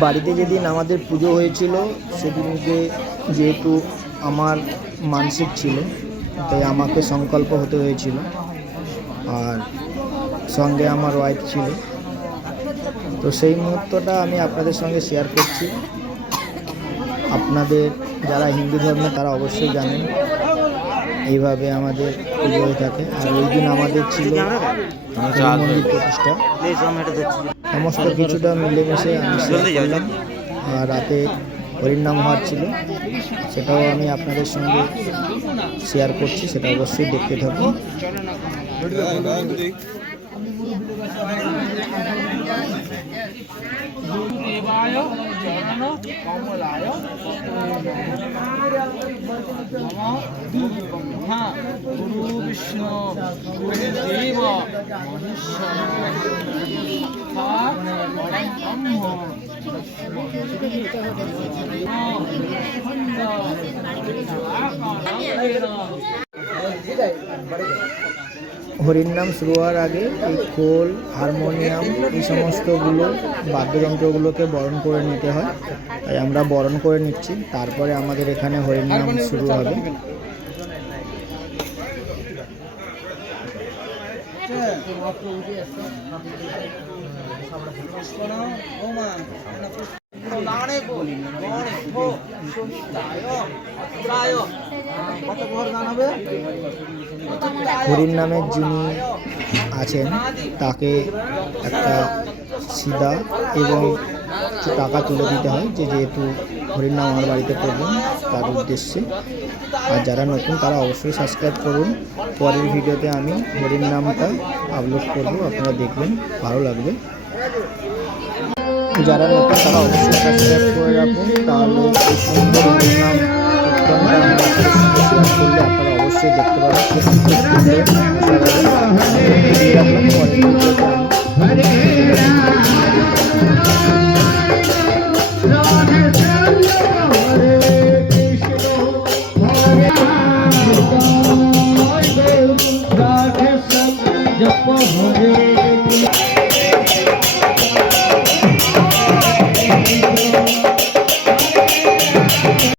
বাড়িতে যেদিন আমাদের পুজো হয়েছিল, সেদিনকে যেহেতু আমার মানসিক ছিল, তাই আমাকে সংকল্প হতে হয়েছিল। আর সঙ্গে আমার ওয়াইফ ছিল। তো সেই মুহূর্তটা আমি আপনাদের সঙ্গে শেয়ার করছি। আপনাদের যারা হিন্দু ধর্মে তারা অবশ্যই জানেন। এইভাবে আমাদের পুজো হয়ে থাকে। আর ওই দিন আমাদের ছিল মন্দির প্রতিষ্ঠা। সমস্ত কিছুটা মিলেমিশে আমি করলাম। আর রাতে হরিনাম হওয়ার ছিল। সেটাও আমি আপনাদের সঙ্গে শেয়ার করছি সেটা অবশ্যই দেখতে থাকুন। দেবায় ব্রহ্মা গুরু বিষ্ণু গুরুদেব মহেশ্বর হরিনাম শুরু হওয়ার আগে এই খোল, হারমোনিয়াম, এই সমস্তগুলো বাদ্যযন্ত্রগুলোকে বরণ করে নিতে হয়। তাই আমরা বরণ করে নিচ্ছি। তারপরে আমাদের এখানে হরিনাম শুরু হবে। হরির নামের যিনি আছেন, তাকে একটা সিদা এবং টাকা তুলে দিতে হয়, যে যেহেতু হরির নাম আমার বাড়িতে করবেন তার উদ্দেশ্যে। আর যারা নতুন, তারা অবশ্যই সাবস্ক্রাইব করুন। পরের ভিডিওতে আমি হরির নামটা আপলোড করব, আপনারা দেখবেন, ভালো লাগবে। যারা নতুন তারা অবশ্যই সাবস্ক্রাইব করে রাখুন তাহলে এই সুন্দর হরিনাম কীর্তনটা আমি আপনাদের সঙ্গে শেয়ার করলে আপনারা অবশ্যই দেখতে পাবেন খুব সুন্দর